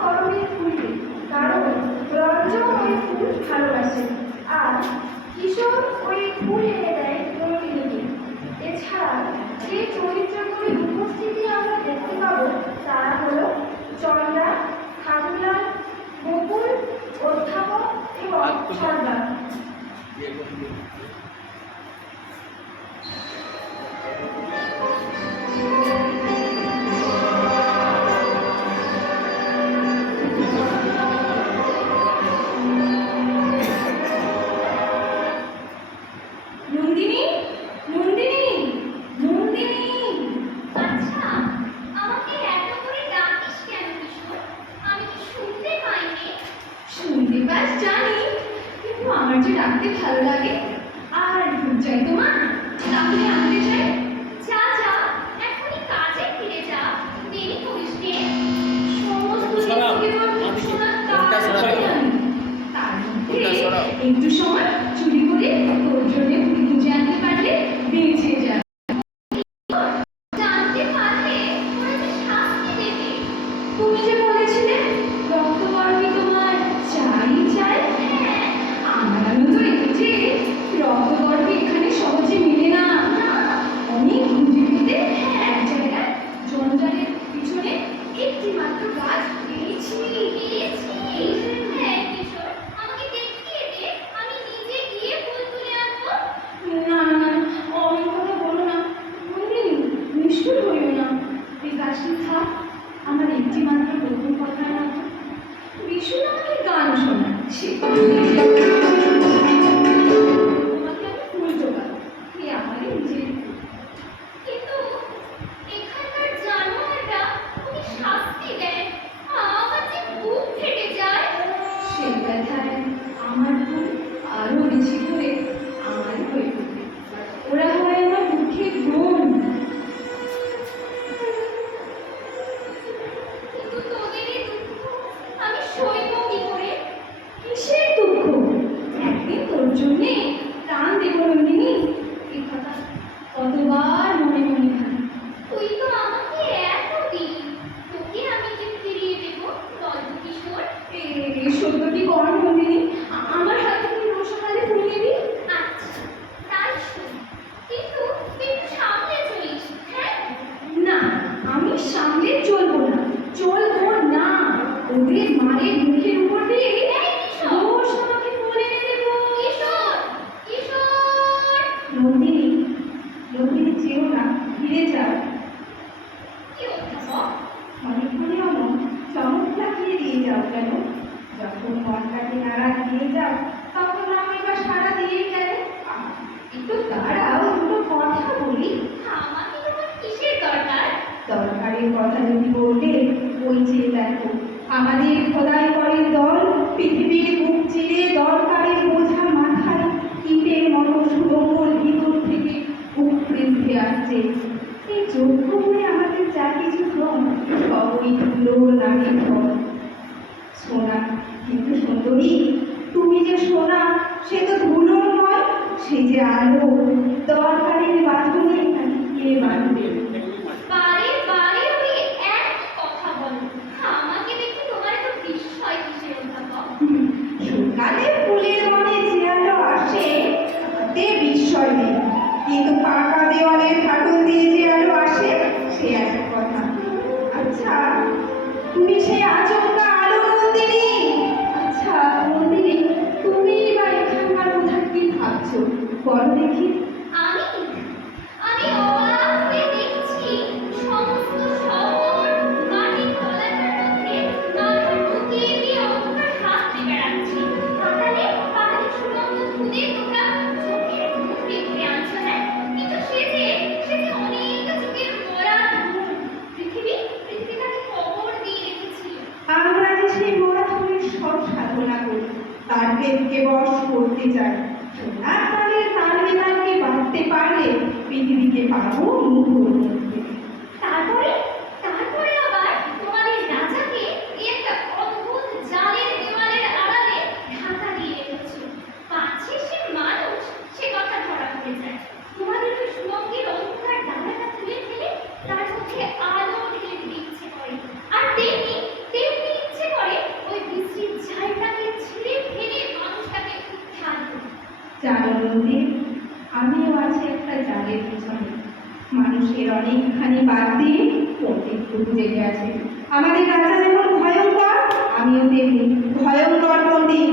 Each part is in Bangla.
গরমের ফুলকে, কারণ রঞ্জন ওই ফুল ভালোবাসে আর কিশোর ওই ফুল এনে দেয় নন্দিনীকে। এছাড়া যে চরিত্রগুলির উপস্থিতি আমরা দেখতে পাবো তারা হলো চন্দ্রা, ঠাকুরলাল, বকুল, অধ্যাপক এবং সর্দার। আমার যে রাখতে ভালো লাগে আর চাই তোমার তাহলে আনতে চাই। যা যা, এখনই কাজে ফিরে যা, দেরি করিস নে। একটু সময় চুরি করে তোর জন্য খুঁজে আনতে পারলে বেঁচে যায়। জানতে পারলে ওরা যে শাস্তি দেবে। তুমি যে বলেছিলে রক্তবর্ণী তোমার চাই চাই, আমার তো দেখেছি রক্তবর্ণী এখানে সহজে মেলে না। অনেক খুঁজে খুঁজে এক জায়গায় জঞ্জালের পিছনে একটি মাত্র গাছ পেয়েছি। হ্যাঁ কিশোর, আমাকে দেখিয়ে দে, আমি নিজে গিয়ে ফুল তুলে আনবো। না না না, অমন কথা বলো না নন্দিনী, নিষ্ঠুর হইও না। এই গাছটি থাক, আমার একটি মাত্র প্রথম কথা না। বিশু আমাকে গান শোনাচ্ছে, তোমাকে আমি ফুল জোগাবো, এই আমারই নিজের। কিন্তু এখানকার জানোয়াররা খুবই শাস্তি দেয়, আমার যে বুক ফেটে যায়। সে ব্যথায় আমার ফুল আরো বেশি করে আমারই হয়ে উঠবে। ওরা হয় আমার দুঃখের বোন। কিন্তু তোদের এই দুঃখ আমি সইব কি করে? কিসের দুঃখ? একদিন তোর জন্যে প্রাণ দেব নন্দিনী, এই কথা কতবার মনে মনে ভাবি। তুই তো আমাকে এত দিন, তোকে আমি যে ফিরিয়ে দেবো বলতো কিশোর? সত্যটি কর নন্দিনী, আমার হাতে তুই রোষাকালে ফুল নেবি। আচ্ছা, তাই শুন, কিন্তু তুই একটু সামনে চলিস। হ্যাঁ, না, আমি সামনে চলবো না, চলবো না। ওদের মায়ের মুখের উপর দিয়ে রোজ আমাকে ফুল এনে দেবো। কিশোর, কিশোর। নন্দিনী, নন্দিনী চেও না, ফিরে যাও। কি অধ্যাপক? অনেকক্ষণে অমন চমক লাগিয়ে দিয়ে যাও কেন? যখন মনটাকে নাড়া দিয়ে যাও তখন আমি বা সারা দিয়ে গেলে। একটু দাঁড়াও, দুটো কথা বলি। আমাকে তোমার কিসের দরকার? দরকারের কথা যদি বললে, ওই যে দেখো আমাদের খোদাই করের দল পৃথিবীর বুক চিরে দরকারের বোঝা মাথায় ইটের মতো সুড়ঙ্গর ভিতর থেকে উপড়ে উঠে আসছে। এই যোগ্য হয়ে আমাদের যা কিছু ধন সবই ধুলো নামের ধন। সোনা কিন্তু সুন্দরী, তুমি যে সোনা সে তো ধুলো নয়, সে যে আলো। দরকারের বাঁধনে কে বাঁধবে? বারে বারে ওই একই কথা বলো, আমাকে দেখে তোমার এত বিস্ময় কিসের অধ্যাপক? সকালে ফুলের মনে যে আলো আসে তাতে বিস্ময় নেই, কিন্তু পাকা দেওয়ালের ফাটল দিয়ে যে আলো আসে সে এক কথা। আচ্ছা, তুমি সেই আচমকা আলো নন্দিনী। আচ্ছা নন্দিনী, তুমি বা এখানকার কথা কি ভাবছো বলো দেখি। আমি আমি অবাক হয়ে দেখছি সমস্ত শহর মাটির তলাটার মধ্যে মাথা ঢুকিয়ে দিয়ে অন্ধকার হাত চেপে রাখছি। পাতালে পাতালে সুরঙ্গ খুঁজে তোমরা চোখের ঘুম বেঁধে আনছো। হ্যাঁ, কিন্তু সে যে অনেক যুগের মরা ধূম। পৃথিবীটাকে কবর দিয়ে রেখেছিল। আমরা যে সেই মোড়াথুলির সব সাধনা করি, তার দেবকে বশ করতে চাই। সোনার তালে তাল বেতালকে বাঁধতে পারলে পৃথিবীকে পাবো মুখোর মধ্যে। তারপরে তারপরে আবার তোমাদের রাজাকে এই একটা অদ্ভুত জালের দেওয়ালের আড়ালে ঢাকা দিয়ে রেখেছিল। পাছে সে মানুষ, সে কথা ধরা পড়ে যায়। তোমাদের ওই সুরঙ্গের অন্ধকার ডালাটা তুলে ফেলে তার মধ্যে আলো ঢেলে দিতে ইচ্ছে করে, আর তেমনি তেমনি ইচ্ছে করে মন্দির, আমিও আছি একটা জালের পিছনে। মানুষের অনেকখানি বাদ দিয়ে পণ্ডিতটুকু জেগে আছে। আমাদের রাজা যেমন ভয়ঙ্কর, আমিও তেমনি ভয়ঙ্কর পণ্ডিত।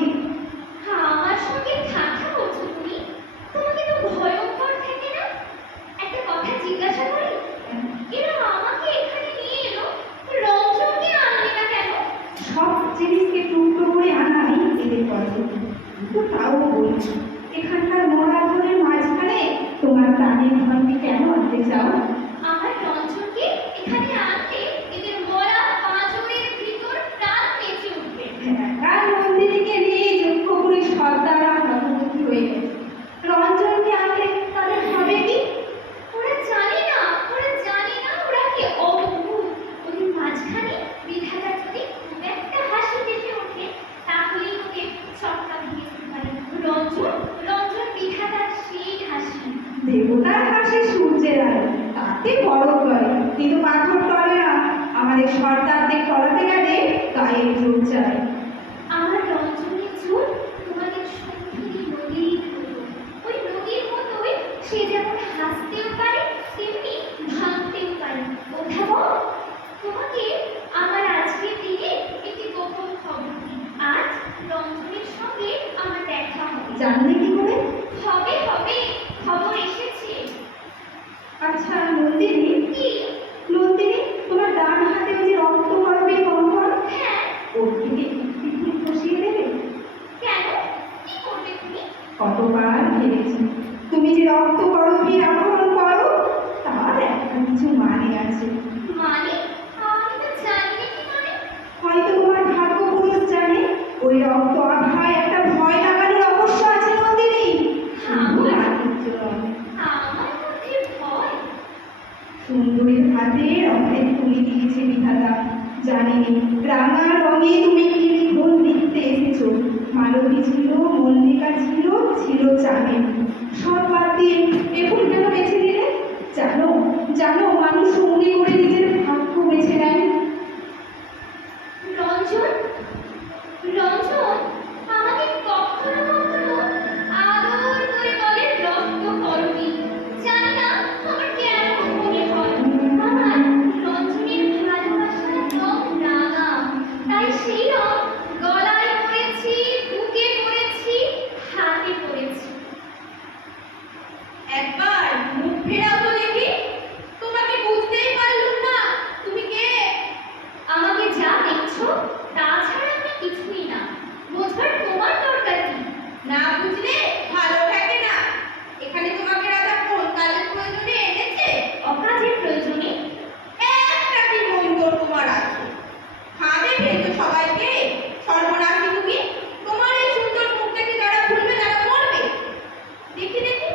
হ্যাঁ, আমার সঙ্গে ঠাট্টা করছো তুমি? তোমাকে তো ভয়ঙ্কর থেকে না? একটা কথা জিজ্ঞাসা করি, এরা আমাকে এখানে নিয়ে এলো, রঞ্জনকে আনলে না কেন? সব জিনিসকে টুকরো করে আনাই এদের পদ্ধতি। কিন্তু তাও বলছি, এখানকার মরাধনের মাঝখানে তোমার প্রাণের ধনকে কেন আনতে চাও? আমার রঞ্জনকে এখানে আনলে এদের মরা পাঁজরের ভিতর প্রাণ বেঁচে উঠবে। আর নন্দিনীকে নিয়ে যক্ষপুরী সর্দাররা হতবুদ্ধি হয়ে গেছে। রঞ্জনকে আনলে তাদের হবে কি? ওরা জানে না, ওরা কি অদ্ভুত। ওদের মাঝখানে বিধাতা যদি খুব একটা হাসি ভেসে ওঠে, তাহলেই ওকে চটকা ভেঙে দিতে পারে। রঞ্জন বিধাতার সেই হাসি। দেবতার হাসি সূর্যের আলো, তাতে বড় করে, কিন্তু পাথর টলে না। আমাদের সর্দারদের টলাতে গেলে গায়ের জোর চাই। আমার রঞ্জনের চোখ তোমাদের সুন্দরী নদীর মতো। ওই নদীর মতোই সে যেমন হাসতেও পারে, তেমনি ভাঙতেও পারে। অধ্যাপক, তোমাকে আমার আজকের দিনে একটি গোপন খবর দিই। আজ রঞ্জনের সঙ্গে আমার দেখা হবে। জানলে কি করে? হবে, খবর এসেছে। আচ্ছা নন্দিনী, কি? নন্দিনী, তোমার ডান হাতে ওই যে রক্ত গরমের কঙ্কর, হ্যাঁ, ওর থেকে একটু খসিয়ে দেবে? কেন? কি করবে তুমি? কতবার ভেবেছি, তুমি যে রক্ত গরমের আবরণ করো, তার একটা কিছু মানে আছে। মানে? আমি তো জানি না কি মানে। হয়তো তোমার ভাগ্য পুরুষ জানে, ওই রক্ত আভায় একটা ভয় লাগানোর অবশ্য আছে নন্দিনী। আমার? আর কিচ্ছু নয়। আমার মধ্যে ভয়? সুন্দরীর হাতে রক্তের তুলি দিয়েছে বিধাতা। জানিনি রাঙা রঙে তুমি কি লিখন লিখতে এসেছো। মালতী ছিল, মল্লিকা ছিল, ছিল চামেলি। সব বাদ দিয়ে এখন কেন বেছে দিলে? জানো জানো মানুষ সঙ্গী করে নিজের ভাগ্য বেছে নেয়। রঞ্জন, আমাকে কখনো আদর করে বলে রক্ত করবি। জানি না আমার কেমন মনে হয়। আমার রঞ্জনের ভালোবাসার রং রাঙা, তাই সেই রং গলায় পড়েছি, বুকে পড়েছি, হাতে পড়েছি। একবার মুখ ফেরাও তো দেখি, তোমাকে বুঝতেই পারলুম না তুমি কে। আমাকে যা দেখছো তা ছাড়া আমি কিছুই না। বোঝার তোমার দরকার কি? না বুঝলে ভালো থাকে না। এখানে তোমাকে রাজা কোন কাজের প্রয়োজনে এনেছে? অকাজের প্রয়োজনে? একটা কি মন্দ তোমার আছে? খাবে ফেলতো সবাইকে, সর্বনাশী তুমি। তোমার এই সুন্দর মুখটাকে যারা ভুলবে তারা মরবে। দেখি দেখি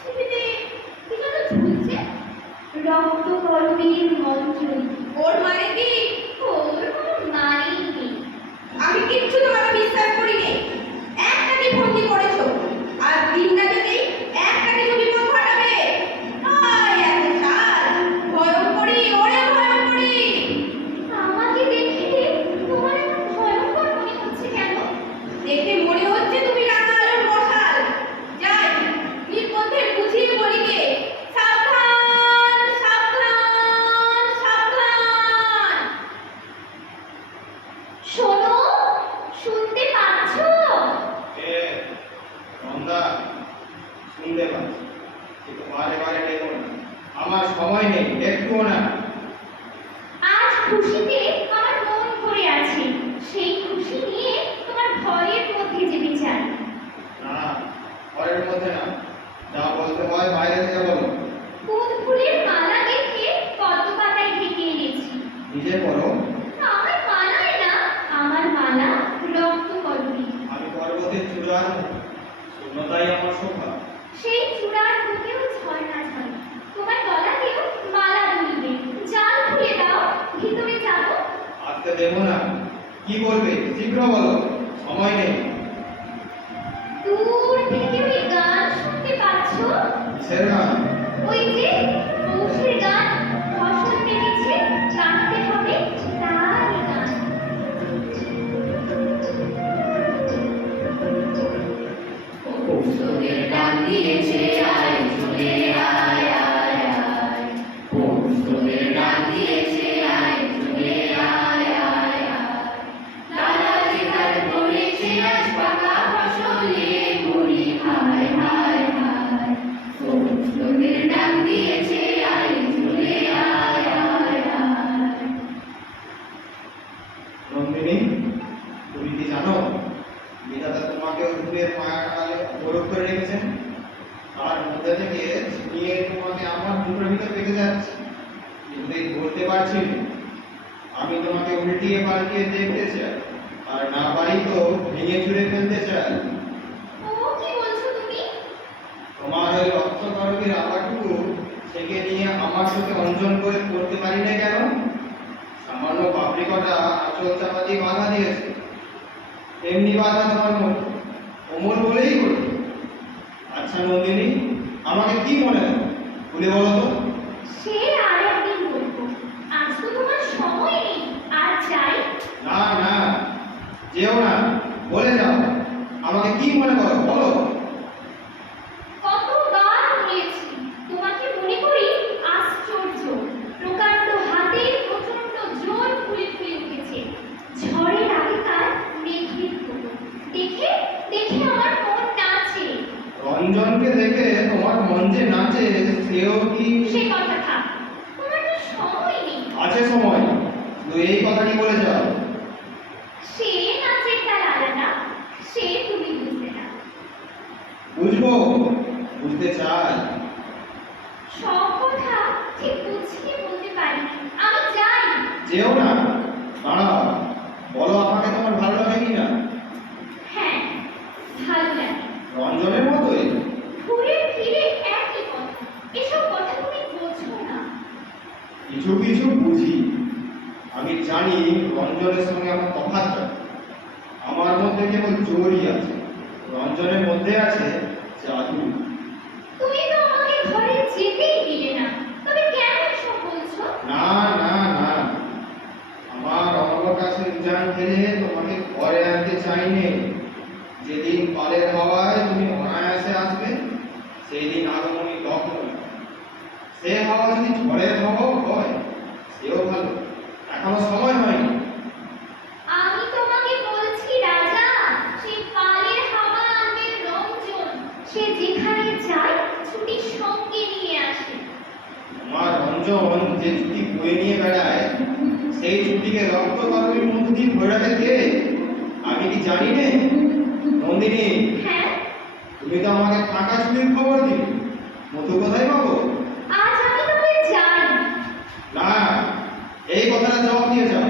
ছবিতে কি যেন ঝুলছে, রক্ত করবীর মঞ্জুরি। ওর মানে কি? ওর কোনো মানেই নেই। আমি কিচ্ছু তোমাকে বিশ্বাস করি নে। একটা কি ফন্দি করেছো? আর দিনটা যেতেই একটা কিছু বিপদ ঘটাবে। আয় এত সাজ, ভয়ঙ্করী, ওরে ভয়ঙ্করী। আমাকে দেখে তোমার এত ভয়ঙ্কর মনে হচ্ছে কেন? দেখে মনে হচ্ছে তুমি রাঙা আলোর মশাল। যাই নির্বন্ধে বুঝিয়ে বলি গে, সাবধান সাবধান সাবধান। শোনো, শুনতে পাচ্ছো? এ নন্দা, শুনতে পাচ্ছি, কিন্তু বারে বারে ডেকো না। আমার সময় নেই, একটুও না। আজ খুশিতে আমার মন ভরে আছে। সেই খুশি নিয়ে তোমার ভয়ের মধ্যে যেতে চাই। না, ঘরের মধ্যে না। যা বলতে হয় বাইরে থেকে বলো। কুদ ফুলের মালা দেখে কত পাতায় ঢেকে এনেছি। নিজে করো। আমার মালায় না, আমার মালা রক্ত করবি। আমি পর্বতের চূড়ার শূন্যতাই আমার শোভা। সেই চূড়ার বুকেও ঝর্ণা ঝরে, তোমার গলাতেও মালা দুলবে। জাল খুলে দাও, ভিতরে যাবো। আসতে দেবো না। কি বলবে শীঘ্র বলো, সময় নেই। দূর থেকে ওই গান শুনতে পাচ্ছো? কিসের গান? ওই যে পৌষের গান, ফসল পেকেছে, কাটতে হবে, তারই গান। কৌশলের ডাক আমি তোমাকে উল্টিয়ে পাল্টিয়ে দেখতে চাই, আর না পারি তো ভেঙে চুরে ফেলতে চাই। ও কি বলছো তুমি? তোমার ওই রক্তকরবীর আবাটুকু থেকে নিয়ে আমার সাথে অঞ্জন করে করতে পারি না কেন? সামান্য পাপড়িকটা আঁচল চাপা দিয়ে বাধা দিয়েছে, এমনি বাধা তোমার মতো অমর বলেই করি। আচ্ছা নন্দিনী, আমাকে কি মনে হয় খুলে বলো তো। সে আর একদিন বলবো, আজ তো তোমার সময় নেই। আর যাই। না না, যেও না, বলে যাও, আমাকে কি মনে করো বলো। কতবার বলেছি তোমাকে মনে করি আশ্চর্য, প্রকাণ্ড হাতে প্রচণ্ড জোর ফুলে ফুলে উঠেছে ঝড়ের আগেকার মেঘের মতো। দেখে দেখে আমার মন নাচে। রঞ্জনকে দেখে তোমার মন যে নাচে, সেও কি? সে কথা থাক, তোমার তো সময় নেই। আছে সময়, শুধু এই কথাটি বলে যাও। সে নাচের তার আলাদা, সে তুমি বুঝবে না। বুঝবো, বুঝতে চাই। সব কথা ঠিক বুঝিয়ে বলতে পারি। আমি যাই। যেও না, দাঁড়াও, বলো আমাকে তোমার ভালো লাগে কি না? হ্যাঁ, ভালো লাগে। রঞ্জনের মতোই? ঘুরে ফিরে একই কথা। এসব কথা তুমি বোঝো না। কিছু কিছু বুঝি। আমি জানি রঞ্জনের সঙ্গে আমার তফাৎ আছে। আমার মধ্যে কেবল জোরই আছে, রঞ্জনের মধ্যে আছে জাদু। তুমি তো আমাকে ঘরে যেতেই দিলে না, তবে কেন এসব বলছো? না না না, আমার অমর কাছে উজান ফেলে তোমাকে ঘরে আনতে চাইনি। যেদিন পালের হাওয়ায় তুমি অনায়াসে আসবে, সেই দিন আগমনী লগ্ন। সে হাওয়া যদি ঝড়ের হাওয়াও হয়, সেও ভালো, এখনো সময় হয়নি। আমি তোমাকে বলছি রাজা, সে পালের হাওয়া আনবে রঞ্জন। সে যেখানে যায় ছুটি সঙ্গে নিয়ে আসে। আমার রঞ্জন যে ছুটি বয়ে নিয়ে বেড়ায়, সেই ছুটিকে রক্ত কর্মের মধ্য দিয়ে ধরে রাখে কে? আমি কি জানি নে? নন্দিনী, হ্যাঁ, তুমি তো আমাকে ফাঁকা ছুটির খবর দিবে, মধু কোথায় পাবো? আজ আমি তবে যাই। না, এই কথাটা জবাব দিয়ে যাও।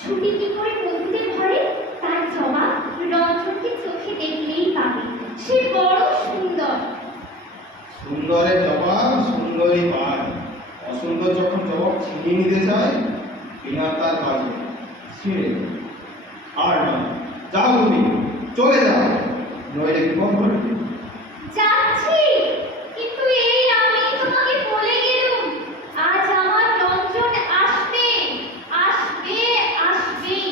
ছুটি কি করে মধুতে ভরে তার জবাব রঞ্জনকে চোখে দেখলেই পাবে। সে বড় সুন্দর। সুন্দরের জবাব সুন্দরই পায়, অসুন্দর যখন জবাব ছিনিয়ে নিতে চায়, বিনা তার বাজে ছিঁড়ে। আর না, যাও তুমি, চলে যাও, নইলে বিপদ ঘটবে। যাচ্ছি, কিন্তু এই আমি তোমাকে বলে গেলুম, আজ আমার রঞ্জন আসবে, আসবে, আসবেই।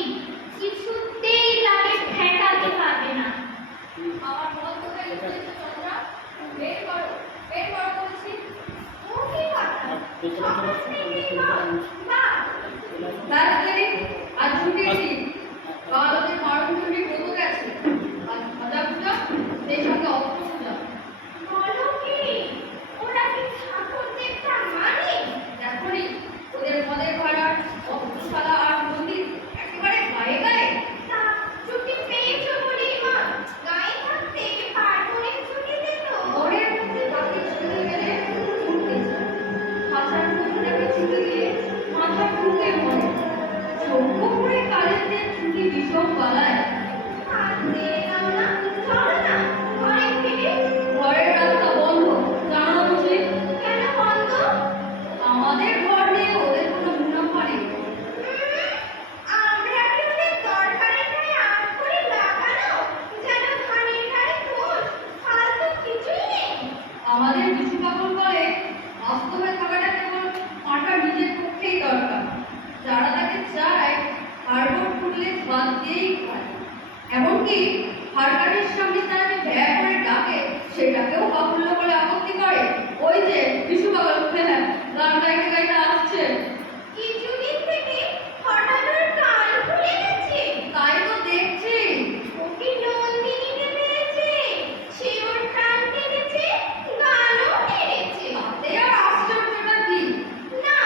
কিছুতেই তাকে ঠেকাতে পারবে না। আমার মন কোথায় লুকিয়েছে চন্দ্রা? বের করো, বের করো বলছি। ও কি কথা? হঠাৎ নেই মা। তাড়াতাড়ি আজ ছুটির দিন, কাল ওদের মারণ ছুটি ব্রত গেছে, আজ ভাজা পূজা, সেই সঙ্গে অস্ত্র পূজা। বলো কি? ওরা কি ঠাকুর দেবতা মানে? এখনই ওদের মদের ভাড়ার অস্ত্রশালা আর মন্দির একেবারে গায়ে গায়ে। তা ছুটি পেয়েছো বলেই মা গায়ে থাকতে পার্বণের ছুটি দিত। ঘরের মধ্যে তাকে ছুঁয়ে গেলে ছুটতে চায়, খাঁচার মধ্যে ছুঁয়ে গিয়ে মাথা ঠুকে মরে, চৌকো করে কালের যে ছুটি বিষম পালায়। হাত দিয়ে দাও না, চলো না ঘরে ফিরে। ঘরের রাস্তা বন্ধ, জানো না বুঝি? কেন বন্ধ? আমাদের ঘর নিয়ে ওদের কোনো মুনাফা নেই। আমরা কি ওদের তরকারিটায় আট করে লাগানো যেন ধানের গায়ে দোষ, ফালতু কিছুই নেই। আমাদের বিশু পাগল বলে বাস্তবে থাকাটা কেবল মাটা নিজের পক্ষেই দরকার। যারা তাকে চায় হাড়গোড় খুললে বাদ দিয়েই খায়। এমনকি হাড়কাটির সামনে তারা যে ব্যয় করে ডাকে, সেটাকেও বাহুল্য বলে আপত্তি করে। ওই যে বিশু পাগল, হ্যাঁ, গান গাইতে গাইতে আসছে। কিছুদিন থেকে হঠাৎ ওর কান খুলে গেছে। তাই তো দেখছি। ওকে নন্দিনীতে পেয়েছে, সে ওর প্রাণ কেটেছে, গানও মেরেছে। তাতে আর আশ্চর্যটা কি? না,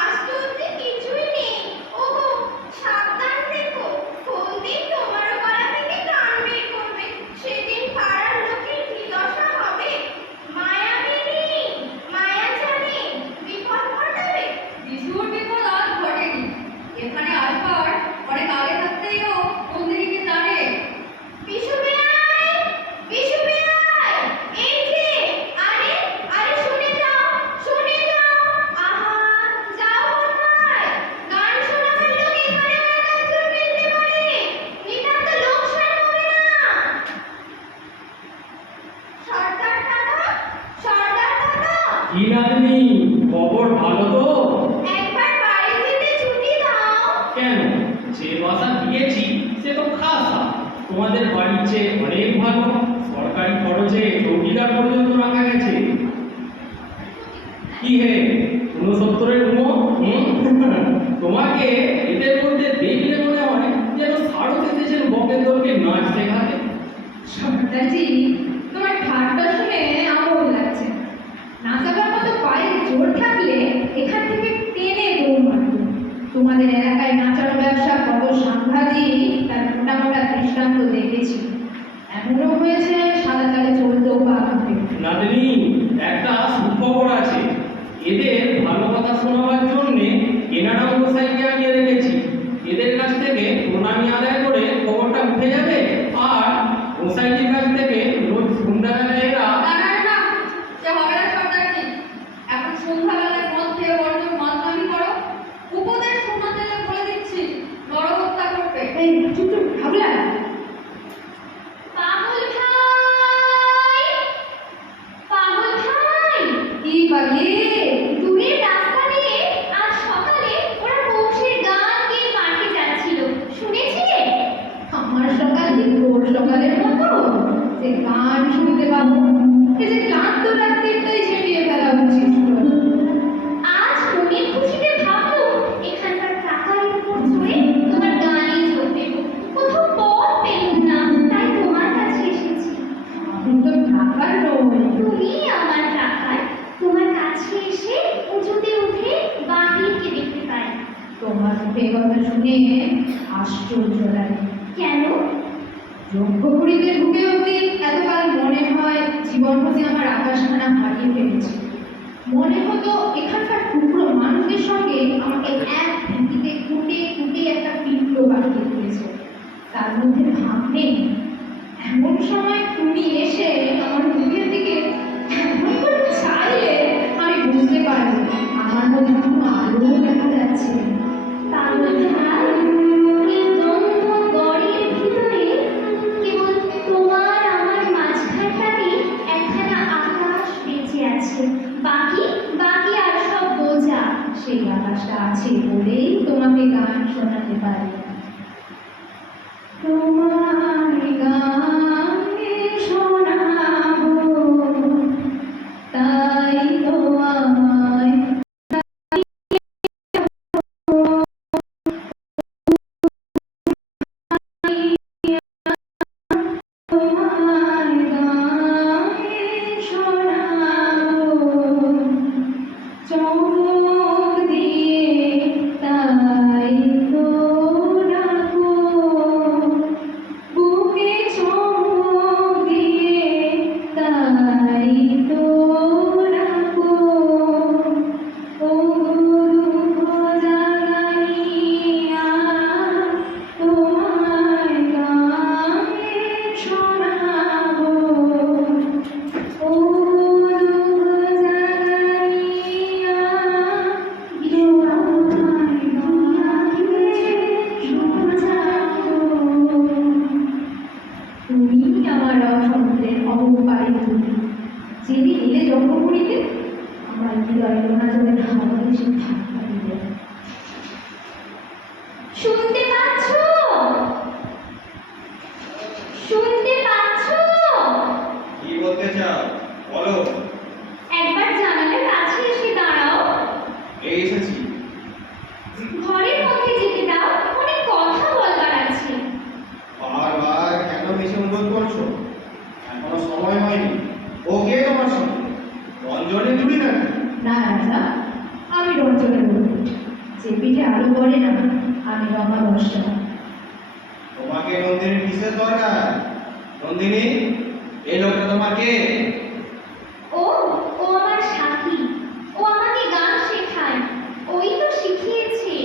আশ্চর্য কিছুই নেই। ওগো, সাবধান থেকো, কোনদিন তোমারও গলা থেকে গান বের করবে, সেদিন পাড়ার লোকের কি দশা হবে। মায়াবিনী, মায়া জানে বিপদ ঘটাবে। কি নাতনি, খবর ভালো তো? একবার বাড়ি যেতে ছুটি দাও। কেন, যে বাসা দিয়েছি সে তো খাসা, তোমাদের বাড়ির চেয়ে অনেক ভালো। সরকারি খরচে চৌকিদার পর্যন্ত রাখা গেছে। কি হে, 69-এর তোমাকে এদের মধ্যে দেখলে মনে হয় যেন সারথ এসেছেন বকের দলকে নাচ শেখাতে। সর্দারজি, তোমার ঠাট্টা শুনে আমোদ লাগছে। নাচাবার মতো পায়ে জোর থাকলে এখান থেকে টেনে দৌড় মারত। তোমাদের এলাকায় নাচার ব্যবসা কত সাংঘাতিক তার মোটা মোটা দৃষ্টান্ত দেখেছি। এমনও হয়েছে সাদা তালে চলতেও পারবে। নাতনি, একটা সুখবর আছে। এদের ভালো কথা শোনাবার জন্যে কেনাডা গোসাইকে আনিয়ে রেখেছি। এদের কাছ থেকে প্রণামী আদায় করে খবরটা উঠে যাবে, আর গোসাইজির কাছ থেকে রোজ সন্ধ্যাবেলায় এরা না না না, সে হবে না সর্দারজি। এখন সন্ধ্যাবেলায় মদ খেয়ে বরং মাতলামি করো। উপদেশ শোনাতে বলে দিচ্ছি, নরহত্যা করবে। এই চুপ চুপ, হাবলা। পাগল ভাই, পাগল ভাই, কি পাগলি? দূরের রাস্তা দিয়ে আজ সকালে ওরা বংশের গান গেয়ে মাঠে যাচ্ছিল, শুনেছিলে? আমার সকাল কি তোর সকালের মতো যে গান শুনতে পাবো? এই যে ক্লান্ত রাত্রিটাই ঝেঁটিয়ে ফেলা উচিত। আজ মনের খুশিতে ভাবলুম এখানকার টাকার উপর চড়ে তোমার গানে যোগ দেব। কোথাও পথ পেলুম না, তাই তোমার কাছে এসেছি। আমি তো ঢাকার নই। তুমি আমার টাকায়, তোমার কাছে এসে উঁচুতে উঠে বাহিরকে দেখতে পাই। তোমার মুখে কথা শুনে আশ্চর্য লাগে। কেন? যজ্ঞপুরীতে ঢুকে অবধি এতকাল মনে হয় জীবন হতে আমার আকাশখানা হারিয়ে ফেলেছে। মনে হতো এখানকার টুকরো মানুষদের সঙ্গে আমাকে এক ভেন্টিতে কুটে কুটে একটা পিণ্ড বানিয়ে দিয়েছে। তার মধ্যে ভাব নেই। এমন সময় তুমি এসে আমার মুখের দিকে এমন করে চাইলে আমি বুঝতে পারি আমার মধ্যে কোনো আলো দেখা যাচ্ছে। পাগল ভাই, এই দ্বন্দ্ব গড়ের ভিতরে কেবল তোমার আমার মাঝখানটাতে একখানা আকাশ বেঁচে আছে। বাকি বাকি আর সব বোঝা। সেই আকাশটা আছে বলেই তোমাকে গান শোনাতে পারি। তোমার গানে শোনাবো, তাই তো আমায় তোমার গানে শোনাবো, চমক দিয়ে তাই তো ডাকো, বুকে চমক দিয়ে তাই তো ডাকো, ও দুঃখ জাগাইয়া তোমার গানে শোনাবো, ও দুঃখ জাগাইয়া তোমার গানে শোনাবো। তুমি আমার সমুদ্রের অবপারে তুমি যেদিন এলে জন্মপুরীতে আমার হৃদয় লোনাজলের হাওয়া এসে ধাক্কা দিলে। শুনতে পাচ্ছ? শুনতে পাচ্ছ? কি বলতে চাও বলো। একবার জানালার কাছে এসে দাঁড়াও। এই এসেছি। ঘরের মধ্যে যেতে দাও, অনেক কথা বলবার আছে। বারবার কেন বেশি অনুরোধ করছো? এখনো সময় হয়নি। ও কে তোমার সঙ্গে? রঞ্জনে জুড়ি নাকি? না রাজা, আমি রঞ্জনের উঠ, যে পিঠে আলো পড়ে না আমি রমা বর্ষা। তোমাকে নন্দিনীর কিসের দরকার? নন্দিনী, এই লোকটা তোমার কে? ও ও আমার সাথী। ও আমাকে গান শেখায়। ওই তো শিখিয়েছে।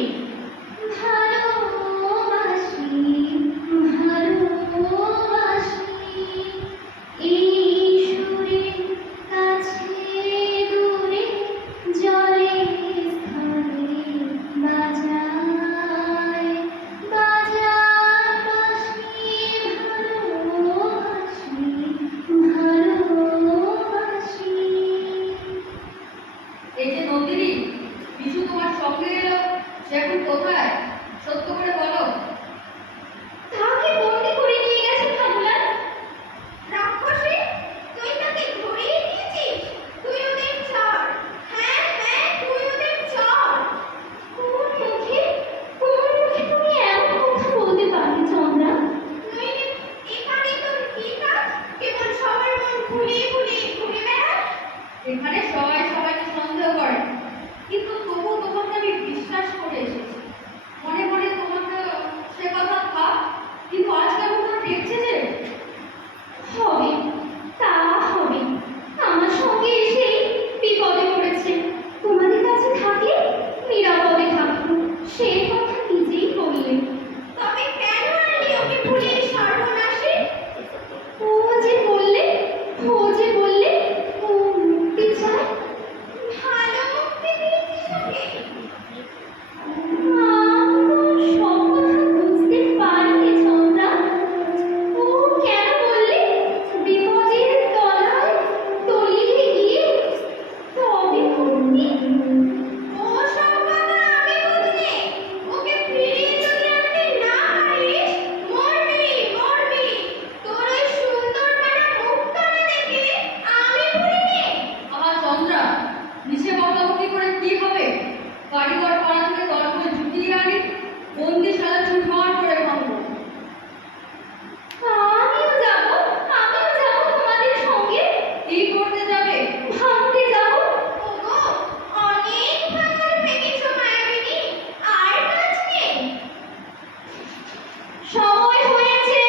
ভালোবাসি, ভালোবাসি, এই সুরে কাছে দূরে জলে স্থলে বাজায় বাজায় বাঁশি, ভালোবাসি, ভালোবাসি। সে এখন কোথায়? সত্য করে বলো। তাকে বন্দি করে নিয়ে গেছে ঠাকুরান। রাক্ষসী, তুই তাকে ধরিয়ে নিয়েছিস? তুই ওদের চর। হ্যাঁ হ্যাঁ, তুই ওদের চর। কোন মুখে তুমি এমন কথা বলতে পারবে চন্দ্রা? নইলে এখানে তোর কি কাজ? কেবল সবার মন ভুলিয়ে ভুলিয়ে ঘুরে বেড়াস? এখানে সবাই সবাইকে সন্দেহ করে, কিন্তু তবু তোমাকে আমি বিশ্বাস করে এসেছি। মনে মনে তোমাকে সে কথা থাক, কিন্তু আজকে আমার তো দেখছে যে হবে, তা হবে। আমার সঙ্গে এসে বিপদে পড়েছে। তোমাদের কাছে থাকলে নিরাপদে থাকবো, সে কথা নিজেই বললে। তবে কেন আনলি ওকে ভুলিয়ে সর্বনাশী? ও যে বললে, ও যে বললে, ও মুক্তি চায়। ভালো মুক্তি দিয়েছিস ওকে। আমি তো সব কথা বুঝতে পারিনি চন্দ্রা। ও কেন বললে বিপদের তলায় তলিয়ে গিয়ে তবে মুক্তি? ওসব কথা আমি বুঝি। ওকে ফিরিয়ে যদি আনতে না পারিস, মরবি মরবি। তোর ওই সুন্দর বেটা মুখটা না দেখে আমি ভুলিনি। আহা চন্দ্রা, নিচে বকাবকি করে কি হবে? কারিগর পাড়া থেকে দলগুলো জুটিয়ে আনি, বন্দিশালা চুরমার করে ভাঙবো। আমিও যাব তোমাদের সঙ্গে। কি করতে যাবে? ভাঙতে যাব। ওগো, অনেক ভাঙার ভেঙেছো মায়াবিনী। আর কাজ নেই। সময় হয়েছে,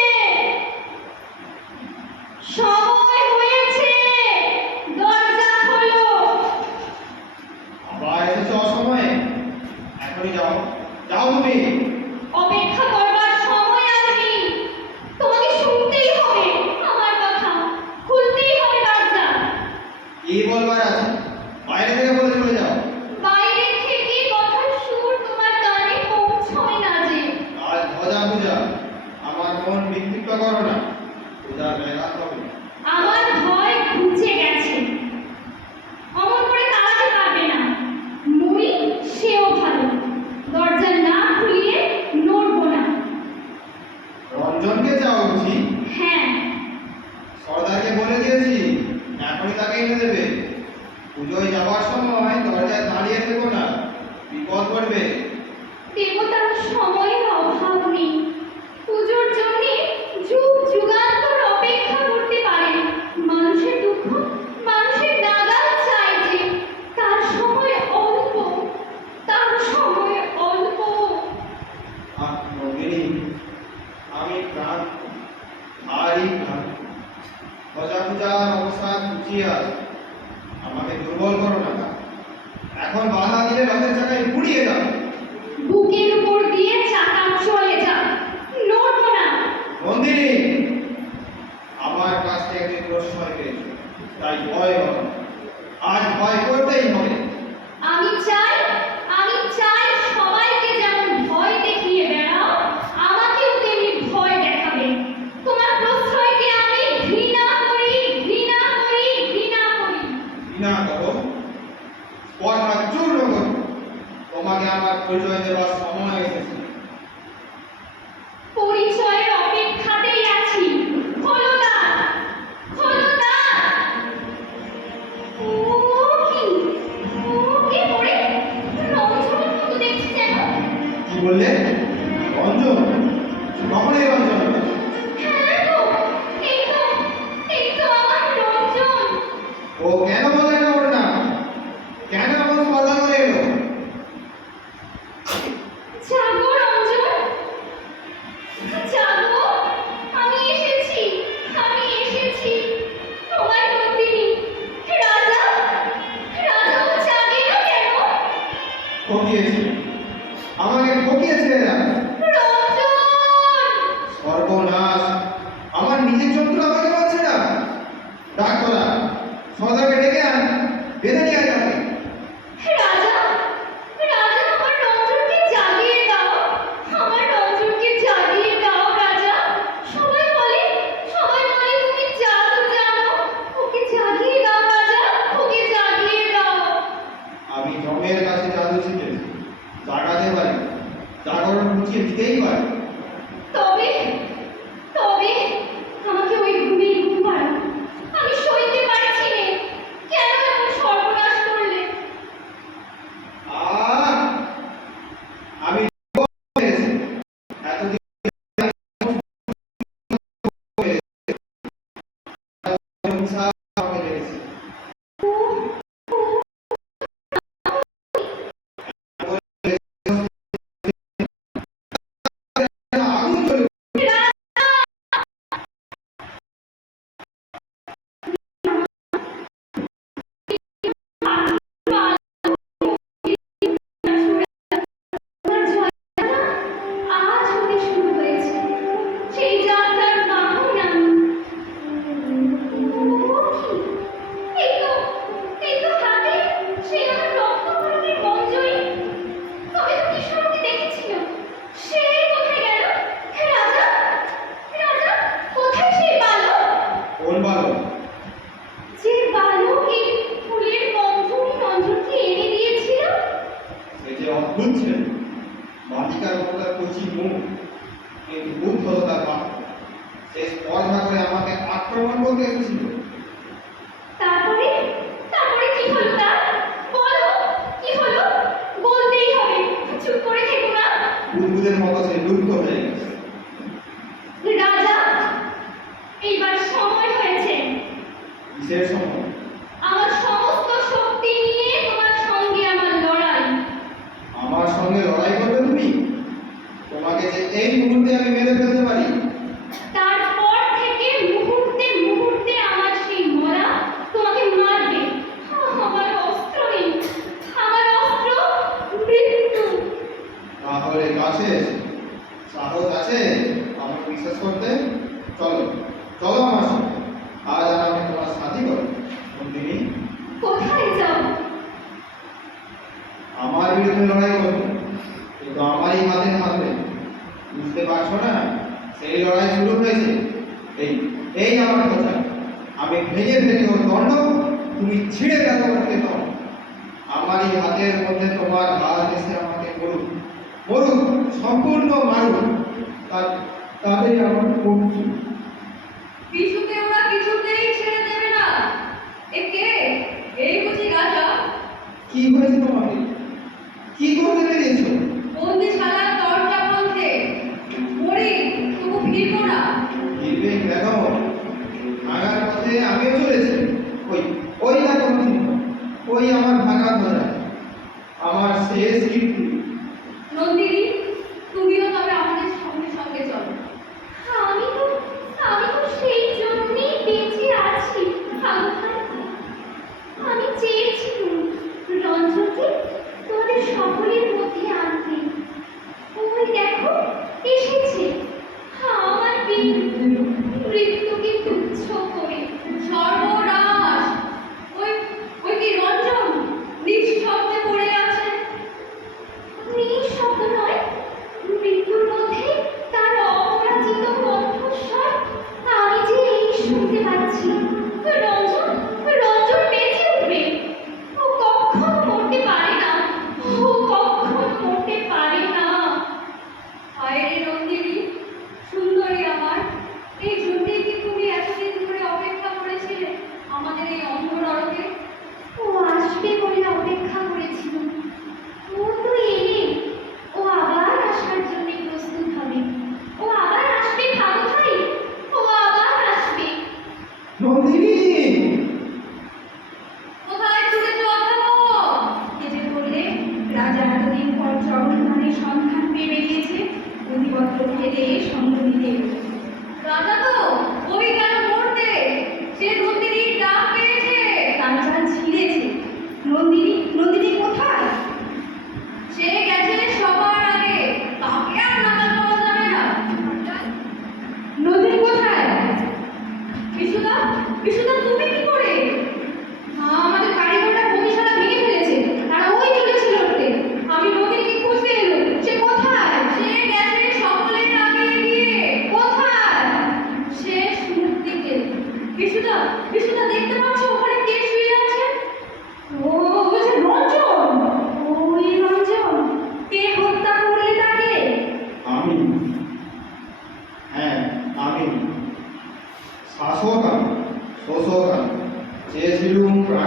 সময় হয়েছে, দরজা খোলো। আবার এসেছো অসময়ে? এখনই যাও, যাও তুমি। অপেক্ষা করবার সময় আর নেই। তোমাকে শুনতেই হবে আমার কথা, খুলতেই হবে দরজা। কি বলবার আছে? বাইরে থেকে বলে চলে যাও। বাইরে থেকে কথার সুর তোমার কানে পৌঁছয় না যে। আজ ভজা পূজা, আমার মন বিক্ষিপ্ত করো না। পূজার বেলা হবে। আমার ভয় ঘুচে গেছে। অমন করে তাড়াতে পারবে না। মুই সেও ভালো। দরজা না খুলিয়ে নড়বো না। রঞ্জনকে চাও বুঝি? হ্যাঁ, সর্দারকে বলে দিয়েছি, এখনই তাকে এনে দেবে। পুজোয় যাওয়ার সময় দরজায় দাঁড়িয়ে থেকো না, বিপদ পড়বে। দেবতার সময়ের অভাব নেই। পুজোর জন্য যুগ যুগান্তর অপেক্ষা করতে পারে। মানুষের দুঃখ, মানুষের নাগাল চাই যে। তার সময় অল্প, তার সময় অল্প। আহ নন্দিনী, আমি প্রাণ ভারী প্রাণ। ভজা পূজার অবসাদ ঘুচিয়ে আছে, আমাকে দুর্বল করো না। এখন বাধা দিলে রথের চাকায় পুড়িয়ে যাবে। বুকের উপর দিয়ে চাকা চলে যা, নড়বো না। নন্দিনী, আমার কাছ থেকে তুমি প্রশ্রয় পেয়েছো, তাই ভয় করো না। আজ ভয় করতেই হবে। আমি চাই সবাইকে যেমন ভয় দেখিয়ে বেড়াও, আমাকেও তেমনি ভয় দেখাবে। তোমার প্রশ্রয়কে আমি ঘৃণা করি, ঘৃণা করি, ঘৃণা করি। ঘৃণা করো, স্পর্ধা চূর্ণ করো। তোমাকে আমার পরিচয় দেওয়ার সময় এসেছে। পরিচয়ের অপেক্ষাতেই আছি। খোলো দ্বার, খোলো দ্বার। ও কি করে রঞ্জনের মতো দেখছি যেন। কি বললে? রঞ্জন? কখনই রঞ্জন নয়। হ্যাঁ গো, এই তো আমার রঞ্জন। ও কেন বলে না ওর নাম? কেন এমন স্পর্ধা করে এলো? জাগো রঞ্জন, জাগো। আমি এসেছি, আমি এসেছি। তোমার নন্দিনী। রাজাও জাগে না কেন? ঠকিয়েছে, আমাকে ঠকিয়েছে এরা। রঞ্জন! সর্বনাশ, আমার নিজের চরিত্র আমাকে বলছে না। ডাক্তারা, সর্দারকে ডেকে আন, বেঁধে নিয়ে আয় তাকে। রাজা, আমার রঞ্জনকে জাগিয়ে দাও। আমার রঞ্জনকে জাগিয়ে দাও রাজা। সবাই বলে তুমি জাদু জানো। ওকে জাগিয়ে দাও রাজা, ওকে জাগিয়ে দাও। আমি জমের কাছে জাদু শিখেছি, জাগাতে পারি। বড়টা মুছিয়ে দিতেই পারে। তবে তবে আমাকে ওই ঘুমেই ঘুম পাড়ো। আমি সইতে পারছি নে। কেন এমন সর্বনাশ করলে? আহ আমি পেরেছি। এতদিন আমাকে দেখেছি। আগুন জ্বলে আমার জয়টা আজ হতে শুরু হয়েছে। সেই যাত্রার বাহন আমি। ও কি? এই তো হাতে সেই আমার রক্তকরণের মঞ্জরি। তবে তো কিশোরকে দেখেছিল। সে কোথায় গেল? রাজা রাজা কোথায় সেই বালক? কোন বালক? যে বালক এই ফুলের মঞ্জরি রঞ্জনকে এনে দিয়েছিল? সে যে অদ্ভুত ছিল। বালিকার মতো তার কচি মুখ, কিন্তু বুদ্ধ হলো তার পা। সে স্পর্ধা করে আমাকে আক্রমণ করতে এসেছিল। তারপরে তারপরে কি হলো তার? বলো কি হলো? বলতেই হবে। চুপ করে থেকো না। বুদ্বুদের মতো সে লুপ্ত হয়ে গেছে। রাজা, এইবার সময় হয়েছে। কিসের সময়? আমার সমস্ত শক্তি নিয়ে তোমার সঙ্গে আমার লড়াই। আমার সঙ্গে লড়াই করবে তুমি? তোমাকে যে এই মুহূর্তে আমি মেরে ফেলতে পারি। তারপর থেকে মুহূর্তে মুহূর্তে আমার সেই মরা তোমাকে মারবে। আমার অস্ত্র নেই। আমার অস্ত্র মৃত্যু। তাহলে কাছে এসো। সাহস আছে আমাকে বিশ্বাস করতে? চলো চলো আমার সঙ্গে। আজ আর আমি তোমার সাথী করো। নন্দিনী, কোথায় যাও? আমার বিরুদ্ধে লড়াই করবে, কিন্তু আমারই হাতে থাকবে। বুঝতে পারছো না? সেই লড়াই শুরু হয়েছে। এই এই আমার কথা। আমি ভেঙে ফেলি ওর দণ্ড, তুমি ছিঁড়ে দেখো ওর বেতন। আমারই হাতের মধ্যে তোমার হাত এসে আমাকে মরুক, মরুক, সম্পূর্ণ মারুক। তাদের আমার মুক্তি। বিশুকে ওরা কিছুতেই ছেড়ে দেবে না। এ কে? এই বুঝি রাজা? কি হয়েছে তোমাকে? কি করতে পেরেছো? বন্দিশালার দরজা বন্ধে। মরি তবু ফিরবো না। ফিরবে কেন? ভাঙার পথে আমিও চলেছি। ওই ওই দেখো চিহ্ন, ওই আমার ভাঙা ধ্বজা, আমার শেষ কীর্তি। নন্দিনী, তুমিও তবে আমাদের সঙ্গে সঙ্গে চলো। আমি তো সেই জন্যই বেঁচে আছি। আমি চেয়েছিলাম রঞ্জনকে তোমাদের সকলের মধ্যে আনতে। ওই দেখো এসেছে। আমার মৃত্যুকে তুচ্ছ করে। সর্বনাশ! ওই ওই কি রঞ্জন নিঃশব্দে পড়ে আছে। নিঃশব্দ নয়, মৃত্যুর মধ্যে তার অপরাজিত কণ্ঠস্বর আমি যে এই শুনতে পাচ্ছি। রঞ্জন রঞ্জন বেঁচে উঠবে। ও কখন মরতে পারে না। ও কখন মরতে পারে না। হায় রে নন্দিনী, সুন্দরী আমার, এই জন্যই কি তুমি এতদিন ধরে অপেক্ষা করেছিলে আমাদের এই অন্ধ নরকে? ও আসবে বলে অপেক্ষা করেছিল। ও তো এলে। ও আবার আসার জন্য প্রস্তুত হবে। ও আবার আসবে ভালো ভাই। ও আবার আসবে। নন্দিনী, কোথায় ছুটেছ অধ্যাপক? কেটে পড়লে রাজা এতদিন পর জগন্নাথের সন্ধান পেয়ে বেরিয়েছে। অধিপত্র ফেলে সঙ্গ নিতে এলো। রাজা তো ওই গেল মরতে। সে নন্দিনীর ডাক পেয়েছে। তার চাল ছিঁড়েছে। নন্দিনী কোথায়? সে গেছে সবার আগে। তাকে আর নাগাল পাওয়া যাবে না। নন্দিনী কোথায়? বিশুদা, বিশুদা তুমি কি করে? আমাদের কারিগররা বন্দিশালা ভেঙে ফেলেছে। তারা ওই চলেছিল ওঠে। আমি নদীকে খুঁজতে এলো। সে কোথায়? সে গেছে সকলের আগে এগিয়ে। কোথায়?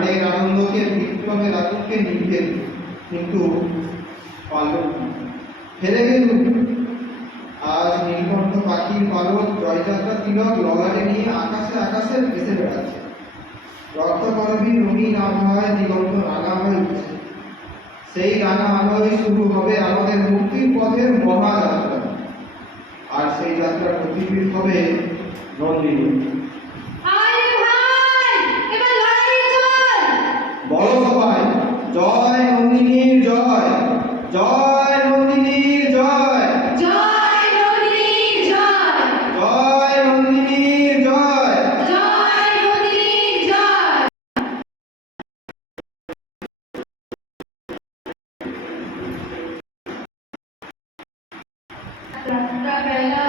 প্রাণের আনন্দকে বিক্রমের আতঙ্কে নিভে কিন্তু পারল না। ফেলে গেল। আজ নীলকণ্ঠ পাখির পালক জয়যাত্রা তিলক ললাটে নিয়ে আকাশে আকাশে ভেসে বেড়াচ্ছে। রক্তকরবী রঙিন আবহাওয়ায় দিগন্ত রাঙা হয়ে উঠছে। সেই রাঙা আলোয় শুরু হবে আমাদের মুক্তির পথের মহাযাত্রা। আর সেই যাত্রা প্রতিবিদ হবে নন্দিনী। আরে ভাই, এবার লড়াই চল। বলো সবাই, জয় নন্দিনীর জয়, জয় নন্দিনীর জয়, জয় নন্দিনীর জয়, জয় নন্দিনীর জয়। জয় নন্দিনীর জয়। রাতটা বেলা